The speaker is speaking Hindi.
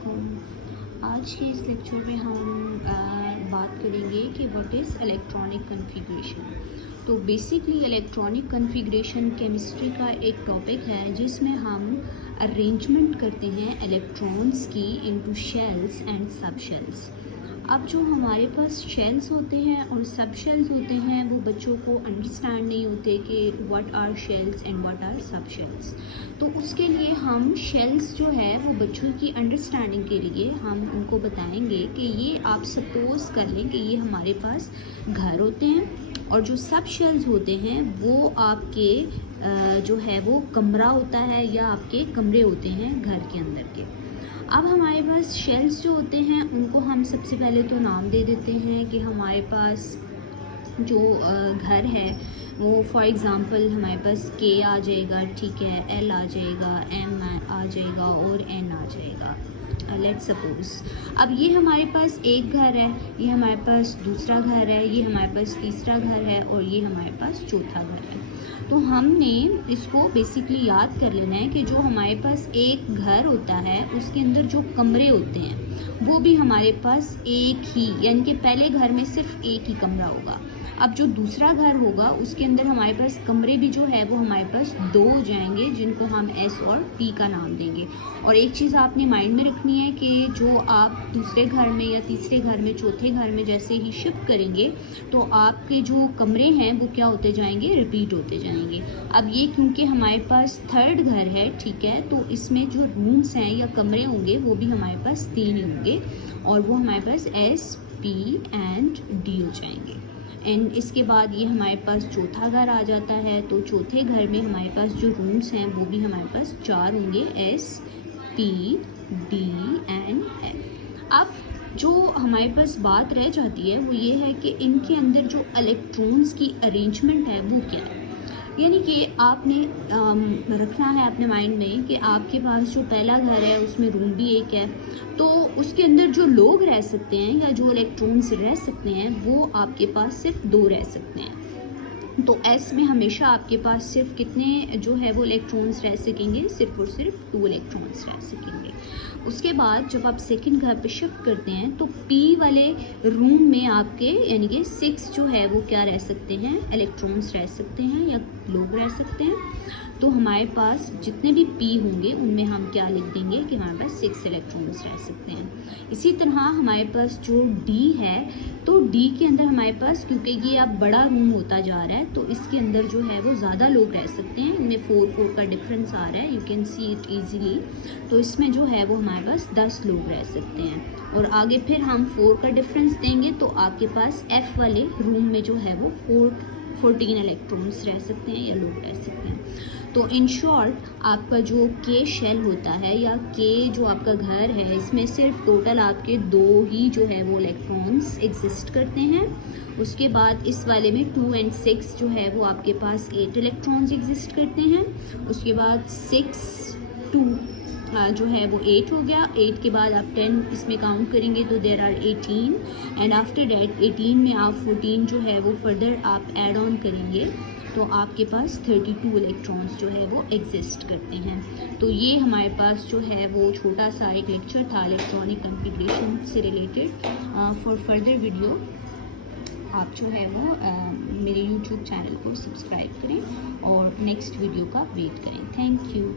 वालेकुम। आज के इस लेक्चर में हम बात करेंगे कि व्हाट इज़ इलेक्ट्रॉनिक कॉन्फ़िगरेशन। तो बेसिकली इलेक्ट्रॉनिक कॉन्फ़िगरेशन केमिस्ट्री का एक टॉपिक है जिसमें हम अरेंजमेंट करते हैं इलेक्ट्रॉन्स की इनटू शेल्स एंड सब शेल्स। अब जो हमारे पास शेल्स होते हैं और सब शेल्स होते हैं वो बच्चों को अंडरस्टैंड नहीं होते कि what are shells and what are sub shells. तो उसके लिए हम शेल्स जो है वो बच्चों की अंडरस्टैंडिंग के लिए हम उनको बताएंगे कि ये आप सपोज़ कर लें कि ये हमारे पास घर होते हैं और जो सब शेल्स होते हैं वो आपके जो है वो कमरा होता है या आपके कमरे होते हैं घर के अंदर के। अब हमारे पास शेल्स जो होते हैं उनको हम सबसे पहले तो नाम दे देते हैं कि हमारे पास जो घर है वो फॉर एग्ज़ाम्पल हमारे पास के आ जाएगा, ठीक है, एल आ जाएगा, एम आ जाएगा और एन आ जाएगा। लेट्स सपोज अब ये हमारे पास एक घर है, ये हमारे पास दूसरा घर है, ये हमारे पास तीसरा घर है और ये हमारे पास चौथा घर है। तो हमने इसको बेसिकली याद कर लेना है कि जो हमारे पास एक घर होता है उसके अंदर जो कमरे होते हैं वो भी हमारे पास एक ही, यानी कि पहले घर में सिर्फ एक ही कमरा होगा। अब जो दूसरा घर होगा उसके अंदर हमारे पास कमरे भी जो है वो हमारे पास दो हो जाएंगे जिनको हम एस और पी का नाम देंगे। और एक चीज़ आपने माइंड में रखनी है कि जो आप दूसरे घर में या तीसरे घर में चौथे घर में जैसे ही शिफ्ट करेंगे तो आपके जो कमरे हैं वो क्या होते जाएंगे, रिपीट होते जाएंगे। अब ये क्योंकि हमारे पास थर्ड घर है, ठीक है, तो इसमें जो रूम्स हैं या कमरे होंगे वो भी हमारे पास 3 ही होंगे और वो हमारे पास एस पी एंड डी हो जाएंगे। एंड इसके बाद ये हमारे पास चौथा घर आ जाता है, तो चौथे घर में हमारे पास जो रूम्स हैं वो भी हमारे पास 4 होंगे, S P D and F. अब जो हमारे पास बात रह जाती है वो ये है कि इनके अंदर जो इलेक्ट्रॉन्स की अरेंजमेंट है वो क्या है। यानी कि आपने रखना है अपने माइंड में कि आपके पास जो पहला घर है उसमें रूम भी एक है, तो उसके अंदर जो लोग रह सकते हैं या जो इलेक्ट्रॉन्स रह सकते हैं वो आपके पास सिर्फ 2 रह सकते हैं। तो एस में हमेशा आपके पास सिर्फ कितने जो है वो इलेक्ट्रॉन्स रह सकेंगे, सिर्फ और सिर्फ 2 इलेक्ट्रॉन्स रह सकेंगे। उसके बाद जब आप सेकंड घर पे शिफ्ट करते हैं तो पी वाले रूम में आपके यानी कि 6 जो है वो क्या रह सकते हैं, इलेक्ट्रॉन्स रह सकते हैं या लोग रह सकते हैं। तो हमारे पास जितने भी पी होंगे उनमें हम क्या लिख देंगे कि हमारे पास 6 इलेक्ट्रॉन्स रह सकते हैं। इसी तरह हमारे पास जो डी है तो डी के अंदर हमारे पास, क्योंकि ये अब बड़ा रूम होता जा रहा है तो इसके अंदर जो है वो ज़्यादा लोग रह सकते हैं। इनमें 4 का डिफरेंस आ रहा है, you can see it easily. तो इसमें जो है वो हमारे पास 10 लोग रह सकते हैं और आगे फिर हम 4 का डिफरेंस देंगे तो आपके पास एफ वाले रूम में जो है वो 14 इलेक्ट्रॉन्स रह सकते हैं या लोग रह सकते हैं। तो इन शॉर्ट आपका जो के शेल होता है या के जो आपका घर है इसमें सिर्फ टोटल आपके 2 ही जो है वो इलेक्ट्रॉन्स एग्जिस्ट करते हैं। उसके बाद इस वाले में 2 और 6 जो है वो आपके पास 8 इलेक्ट्रॉन्स एग्जिस्ट करते हैं। उसके बाद 6 2 जो है वो 8 हो गया। 8 के बाद आप 10 इसमें काउंट करेंगे तो there are 18 and after that 18 में आप 14 जो है वो फर्दर आप ऐड ऑन करेंगे तो आपके पास 32 इलेक्ट्रॉन्स जो है वो एग्जिस्ट करते हैं। तो ये हमारे पास जो है वो छोटा सा एक लेक्चर था इलेक्ट्रॉनिक कॉन्फ़िगरेशन से रिलेटेड। फॉर फर्दर वीडियो आप जो है वो मेरे यूट्यूब चैनल को सब्सक्राइब करें और नेक्स्ट वीडियो का वेट करें। Thank you.